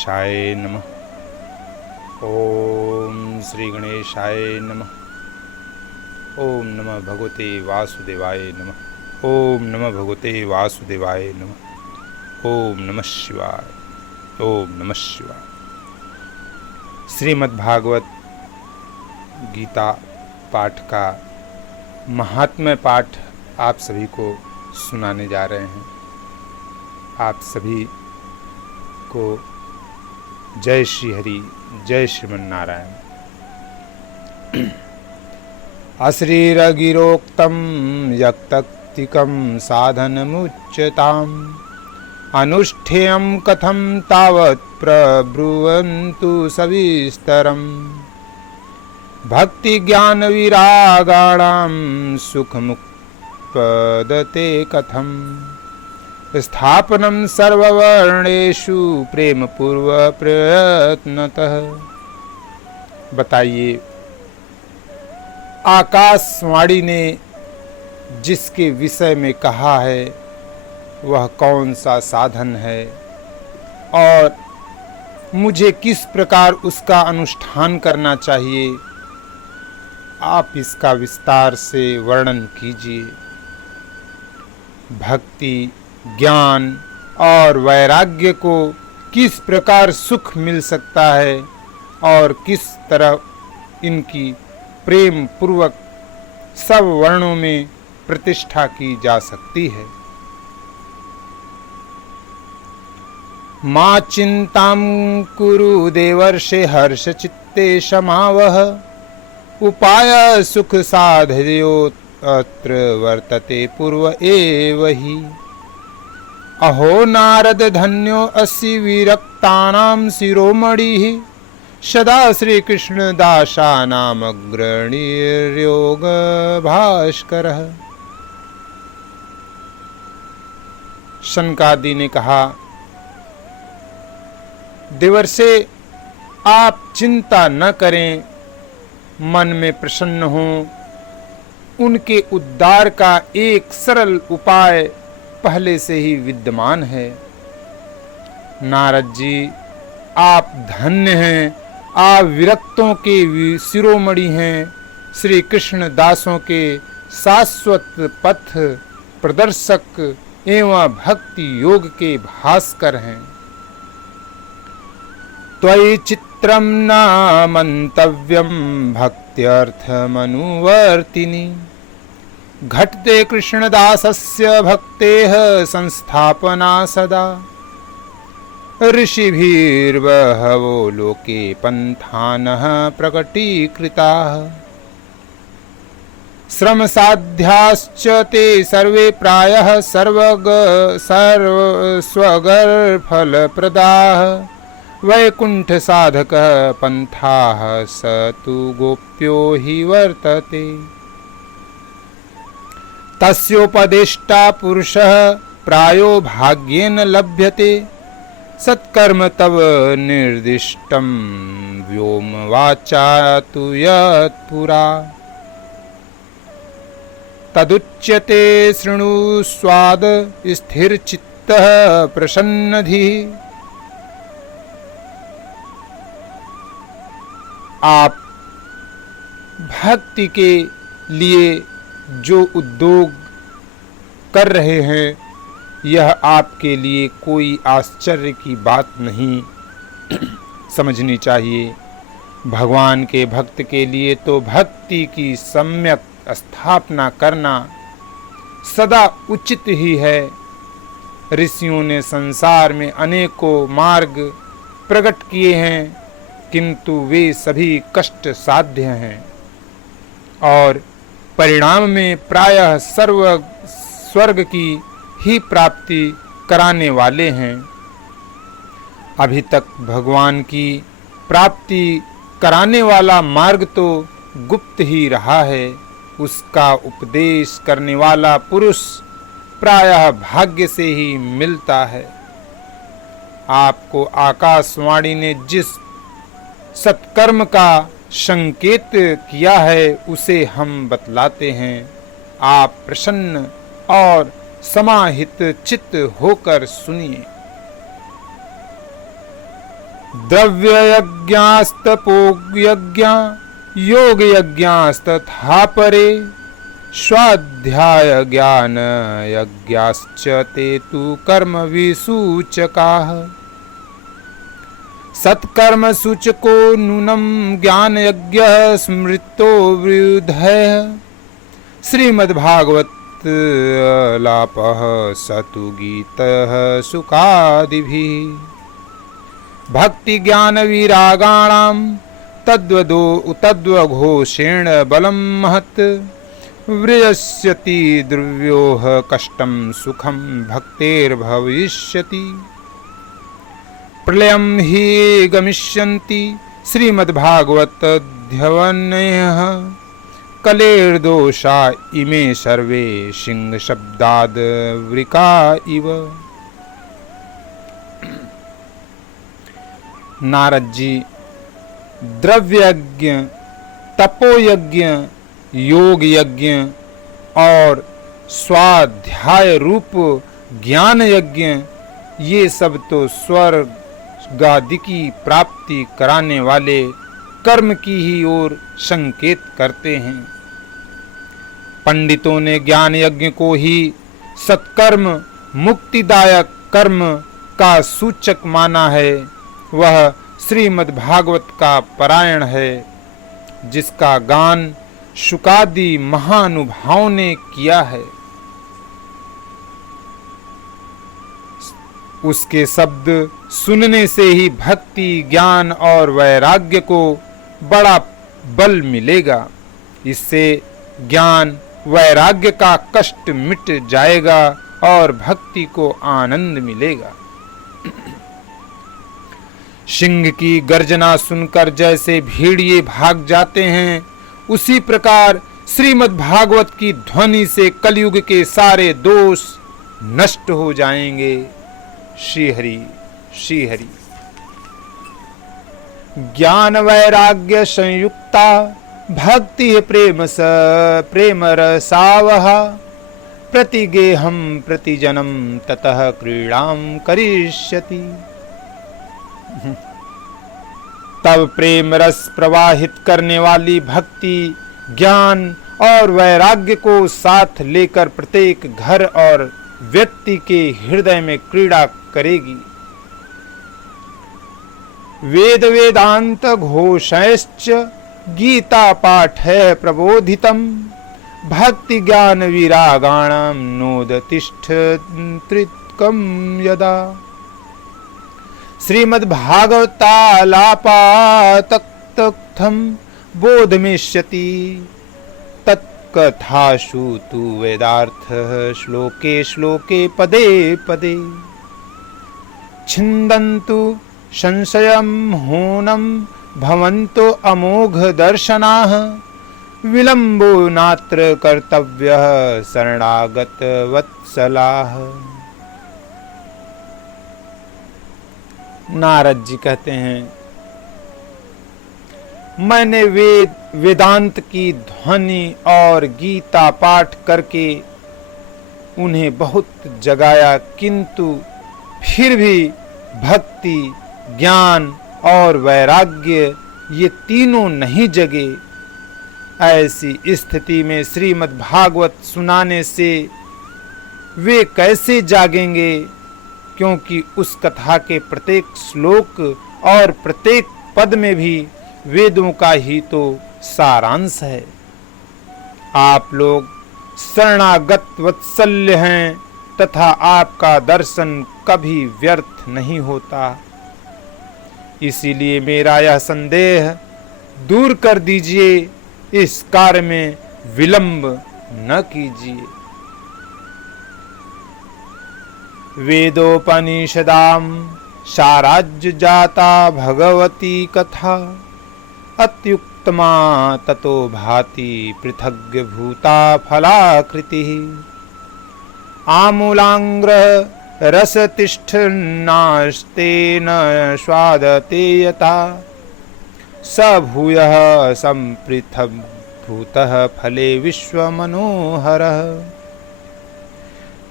गणेशाय नमः। ओम श्री गणेशाय नमः। ओम नमः भगवते वासुदेवाय नमः। ओम नमः भगवते वासुदेवाय नमः। ओम नमः शिवाय। ओम नमः शिवाय। श्रीमद्भागवत गीता पाठ का महात्म्य पाठ आप सभी को सुनाने जा रहे हैं। आप सभी को जय श्री हरि, जय श्रीमन नारायण। अश्रीरगिरोक्तं यक्तक्तिकं साधनमुच्यताम् अनुष्ठेयं कथं तावत् प्रब्रुवन्तु सविस्तरम्। भक्ति ज्ञान विरागाणां सुखमुपपदते कथं स्थापनं सर्ववर्णेषु प्रेम पूर्व प्रयत्नतः। बताइए, आकाशवाणी ने जिसके विषय में कहा है वह कौन सा साधन है और मुझे किस प्रकार उसका अनुष्ठान करना चाहिए, आप इसका विस्तार से वर्णन कीजिए। भक्ति, ज्ञान और वैराग्य को किस प्रकार सुख मिल सकता है और किस तरह इनकी प्रेम पूर्वक सब वर्णों में प्रतिष्ठा की जा सकती है। मा चिंतां कुरु देवर्षे हर्ष चित्ते समावह। उपाय सुख साधयो अत्र वर्तते पूर्व एव हि। अहो नारद धन्यो असि विरक्तानां शिरोमणिः। सदा श्री कृष्ण दासानामग्रणीर्योग भास्करः। शनकादि ने कहा, देवर्षे आप चिंता न करें, मन में प्रसन्न हों। उनके उद्धार का एक सरल उपाय पहले से ही विद्यमान है। नारद जी, आप धन्य हैं, आप विरक्तों के शिरोमणि हैं, श्री कृष्ण दासों के शाश्वत पथ प्रदर्शक एवं भक्ति योग के भास्कर हैं। त्वयि चित्रं न मंतव्यं भक्त्यर्थमनुवर्तिनि। घटते कृष्णदासस्य भक्तेः संस्थापना सदा। ऋषिभिर्बहवो लोके पन्थानः प्रकटीकृताः। श्रमसाध्याश्च ते सर्वे प्रायः स्वगर्भफलप्रदाः। वैकुंठ साधकः पन्थाः स तु गोप्यो हि वर्तते। तस्योपदेष्टा पुरुषः प्रायो भाग्येन लभ्यते। सत्कर्म तव निर्दिष्टं व्योम वाचा तु यत्पुरा। तदुच्यते शृणु स्वाद स्थिरचित्तः प्रसन्नधिः। आप भक्ति के लिए जो उद्योग कर रहे हैं, यह आपके लिए कोई आश्चर्य की बात नहीं समझनी चाहिए। भगवान के भक्त के लिए तो भक्ति की सम्यक स्थापना करना सदा उचित ही है। ऋषियों ने संसार में अनेकों मार्ग प्रकट किए हैं, किंतु वे सभी कष्ट साध्य हैं और परिणाम में प्रायः स्वर्ग की ही प्राप्ति कराने वाले हैं। अभी तक भगवान की प्राप्ति कराने वाला मार्ग तो गुप्त ही रहा है। उसका उपदेश करने वाला पुरुष प्रायः भाग्य से ही मिलता है। आपको आकाशवाणी ने जिस सत्कर्म का संकेत किया है उसे हम बतलाते हैं। आप प्रसन्न और समाहित चित्त होकर सुनिए। द्रव्ययज्ञास्तपोयज्ञा योगयज्ञास्तथा परे स्वाध्याय ज्ञान यज्ञाश्च ते तु कर्म विसूचकाः सत्कर्म सूचको नूनम ज्ञान यज्ञ स्मृतो विरुद्धः श्रीमद्भागवत लापः सतु गीतः सुखादिभिः भक्ति ज्ञान विरागाणां तद्वघोषेण बलं महत् वृयस्यति द्रव्योः कष्टं सुखं भक्तेर्भविष्यति प्रलयं हि गमिष्यन्ति श्रीमद्भागवतध्यवनयः कलेर्दोषा इमे सर्वे सिंहशब्दाद् वृका इव। नारद जी द्रव्ययज्ञ, तपोयज्ञ, योग यज्ञ और स्वाध्याय रूप ज्ञान यज्ञ ये सब तो स्वर्ग आदि की प्राप्ति कराने वाले कर्म की ही ओर संकेत करते हैं। पंडितों ने ज्ञान यज्ञ को ही सत्कर्म मुक्तिदायक कर्म का सूचक माना है। वह श्रीमद्भागवत का पारायण है जिसका गान शुकादि महानुभावों ने किया है। उसके शब्द सुनने से ही भक्ति ज्ञान और वैराग्य को बड़ा बल मिलेगा। इससे ज्ञान वैराग्य का कष्ट मिट जाएगा और भक्ति को आनंद मिलेगा। सिंह की गर्जना सुनकर जैसे भेड़िए भाग जाते हैं, उसी प्रकार श्रीमद् भागवत की ध्वनि से कलयुग के सारे दोष नष्ट हो जाएंगे। श्री हरि श्री हरि। ज्ञान वैराग्य संयुक्ता भक्ति प्रेम रसावहा प्रतिगेहम प्रतिजनम ततः क्रीड़ां करिष्यति। तब प्रेम रस प्रवाहित करने वाली भक्ति ज्ञान और वैराग्य को साथ लेकर प्रत्येक घर और व्यक्ति के हृदय में क्रीड़ा करेगी। वेद वेदांत घोषैश्च गीता पाठ है प्रबोधितम भक्ति ज्ञान विरागाणां नोदतिष्ठत्रिकं यदा। श्रीमद्भागवतालापातक्तम् बोधमिष्यति तत्कथासु तु वेदार्थः श्लोके श्लोके पदे पदे। छिन्दन्तु संशयं हूनं भवन्तो अमोघ दर्शनाः विलम्बो नात्र कर्तव्यः शरणागत वत्सलाः। नारद जी कहते हैं, मैंने वेदांत की ध्वनि और गीता पाठ करके उन्हें बहुत जगाया, किंतु फिर भी भक्ति ज्ञान और वैराग्य ये तीनों नहीं जगे। ऐसी स्थिति में श्रीमद् भागवत सुनाने से वे कैसे जागेंगे, क्योंकि उस कथा के प्रत्येक श्लोक और प्रत्येक पद में भी वेदों का ही तो सारांश है। आप लोग शरणागत वत्सल्य हैं तथा आपका दर्शन कभी व्यर्थ नहीं होता। इसीलिए मेरा यह संदेह दूर कर दीजिए, इस कार्य में विलंब न कीजिए। वेदोपनिषदां साराज्य जाता भगवती कथा अत्युत्तमा ततो भाति पृथग् भूता फलाकृतिः। आमूलांग्रह रसतिष्ठन्नास्तेन स्वादते यथा स भूयः सम्पृथग् भूतः फले विश्वमनोहरः।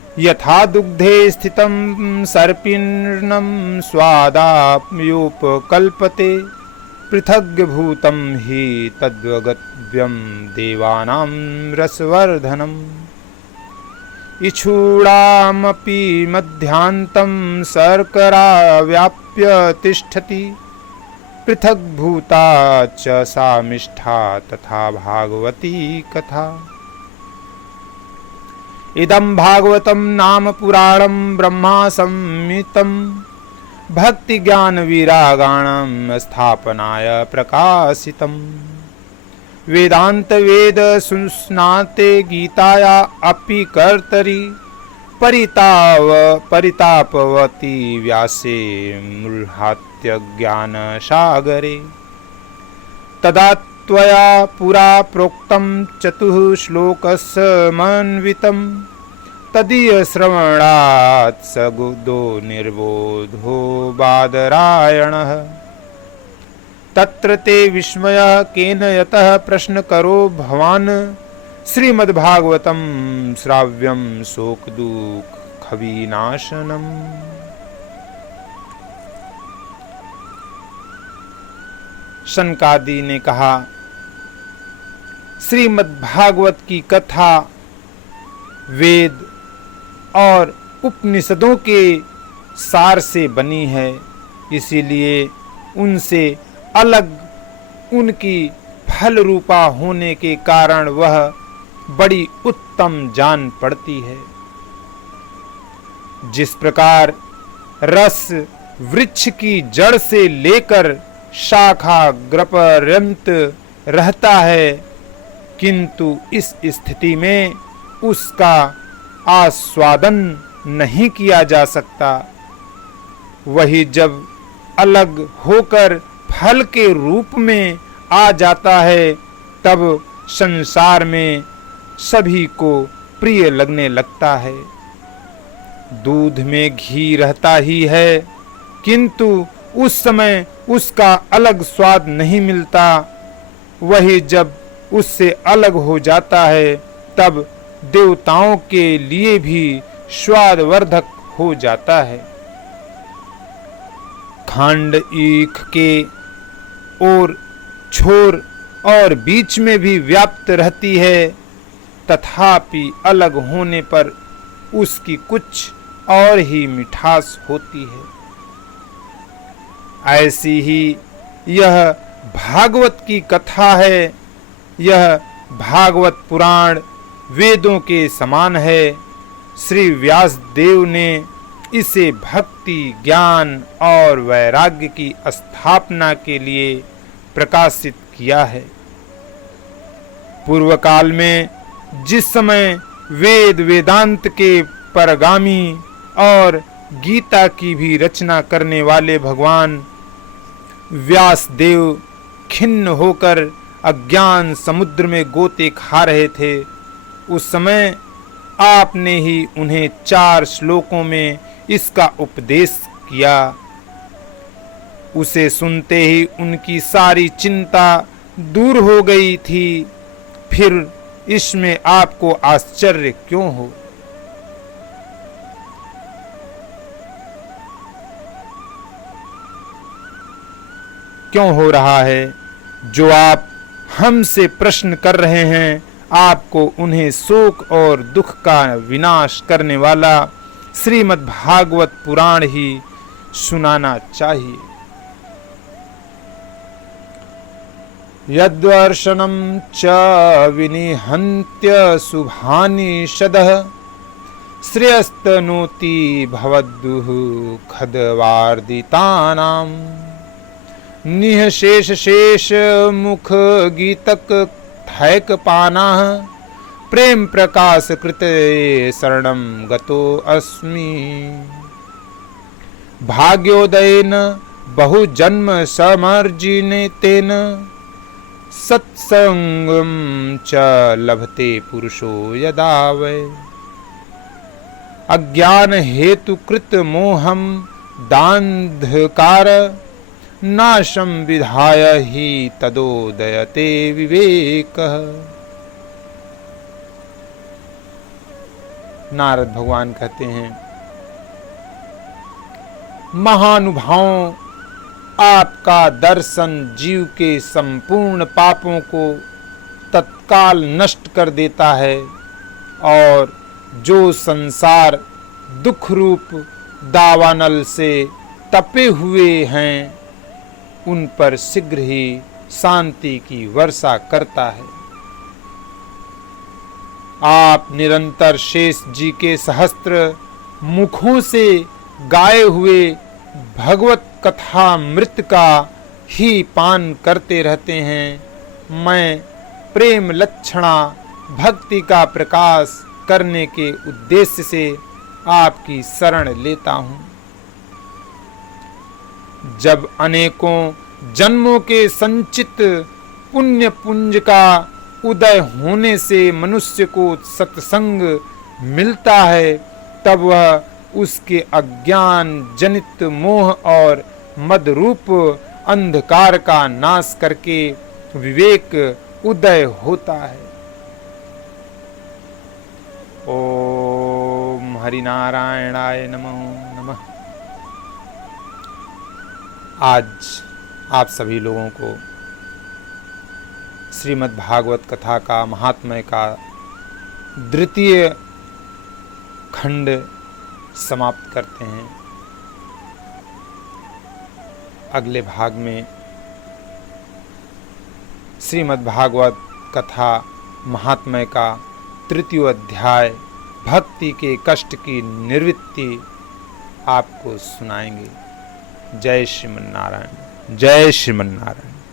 यथा दुग्धे स्थितं सर्पिण्णं स्वादाप्योपकल्पते पृथग्भूतं हि तद्वगव्यं देवानां रसवर्धनम् इक्षूणामपि मध्यान्तं शर्करा व्याप्य तिष्ठति पृथग्भूता च सा मिष्ठा तथा भागवती कथा। इदं भागवतं नाम पुराणं ब्रह्मा संहितं भक्ति ज्ञान विरागाणां स्थापनाय प्रकाशितम् वेदांत वेद सुस्नाते गीताया अपि कर्तरि परितापवती व्यासे मुल्हात्य ज्ञान सागरे तदा त्वया पुरा प्रोक्तं चतुः श्लोकसमन्वितं तदीय श्रवणात् सगुदो निर्बोधो बादरायणः तत्र ते विस्मयः केन यतः प्रश्न करो भवान् श्रीमद्भागवतं श्राव्यं शोकदुःखविनाशनम्। शनकादि ने कहा, श्रीमद्भागवत की कथा वेद और उपनिषदों के सार से बनी है, इसीलिए उनसे अलग उनकी फल रूपा होने के कारण वह बड़ी उत्तम जान पड़ती है। जिस प्रकार रस वृक्ष की जड़ से लेकर शाखा पर्यंत रहता है, किंतु इस स्थिति में उसका आस्वादन नहीं किया जा सकता, वही जब अलग होकर फल के रूप में आ जाता है तब संसार में सभी को प्रिय लगने लगता है। दूध में घी रहता ही है, किंतु उस समय उसका अलग स्वाद नहीं मिलता, वही जब उससे अलग हो जाता है तब देवताओं के लिए भी स्वादवर्धक हो जाता है। खंड ईख के और छोर और बीच में भी व्याप्त रहती है, तथापि अलग होने पर उसकी कुछ और ही मिठास होती है। ऐसी ही यह भागवत की कथा है। यह भागवत पुराण वेदों के समान है। श्री व्यास देव ने इसे भक्ति ज्ञान और वैराग्य की स्थापना के लिए प्रकाशित किया है। पूर्व काल में जिस समय वेद वेदांत के परगामी और गीता की भी रचना करने वाले भगवान व्यास देव खिन्न होकर अज्ञान समुद्र में गोते खा रहे थे, उस समय आपने ही उन्हें 4 श्लोकों में इसका उपदेश किया। उसे सुनते ही उनकी सारी चिंता दूर हो गई थी, फिर इसमें आपको आश्चर्य क्यों हो? क्यों हो रहा है? जो आप हमसे प्रश्न कर रहे हैं, आपको उन्हें शोक और दुख का विनाश करने वाला श्रीमद् भागवत पुराण ही सुनाना चाहिए। यद्वर्षणं च विनिहन्त्य शुभानि शदः श्रेयस्तनोति भवद्दुः खद्वार्दितानां निःशेष शेष मुख गीतक थैकपानाः प्रेम प्रकाश कृते शरणं गतो अस्मि। भाग्योदयेन बहुजन्म समर्जिनेतेन सत्संगं च लभते पुरुषो यदा वै। अज्ञान हेतु कृत मोहं दान्धकार नाशं विधाय हि तदोदयते विवेकः। नारद भगवान कहते हैं, महानुभावों, आपका दर्शन जीव के संपूर्ण पापों को तत्काल नष्ट कर देता है और जो संसार दुख रूप दावानल से तपे हुए हैं उन पर शीघ्र ही शांति की वर्षा करता है। आप निरंतर शेष जी के सहस्त्र मुखों से गाए हुए भगवत कथा मृत का ही पान करते रहते हैं। मैं प्रेम लक्षणा भक्ति का प्रकाश करने के उद्देश्य से आपकी शरण लेता हूँ। जब अनेकों जन्मों के संचित पुण्य पुंज का उदय होने से मनुष्य को सत्संग मिलता है, तब वह उसके अज्ञान जनित मोह और मद रूप अंधकार का नाश करके विवेक उदय होता है। ओम हरिनारायणाय नमः। आज आप सभी लोगों को श्रीमद् भागवत कथा का महात्म्य का द्वितीय खंड समाप्त करते हैं। अगले भाग में श्रीमद् भागवत कथा महात्म्य का तृतीय अध्याय भक्ति के कष्ट की निवृत्ति आपको सुनाएंगे। जय श्रीमन्नारायण, जय श्रीमन्नारायण।